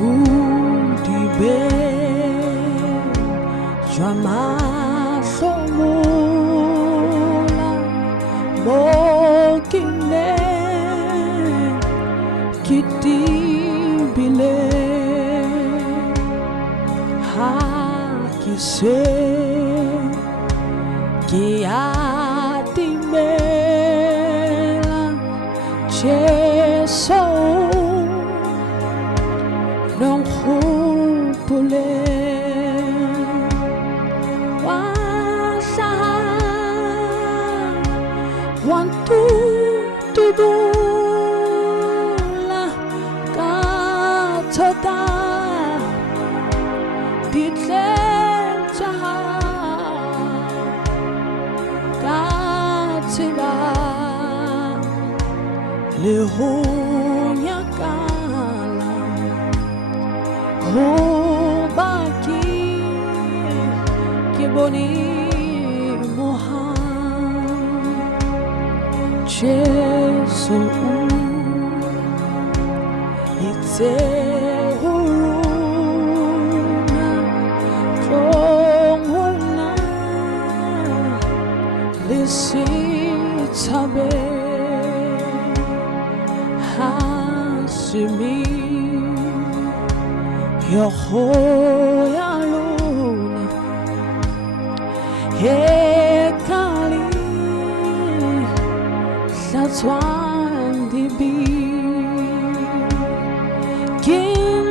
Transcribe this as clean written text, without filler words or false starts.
Udibe Jama Shomula Mokine Kitibile Hakise Kiatimela Cheso Non Hupule Washa Want to do La Katoda Ditleja Katiba Lehonya Kala Hobaki Kiboni Mohan Jesu Ite Huruna Jonguna Lisitabe Hasimi Yehoyaluna Hekali Shatwan Dibi Kim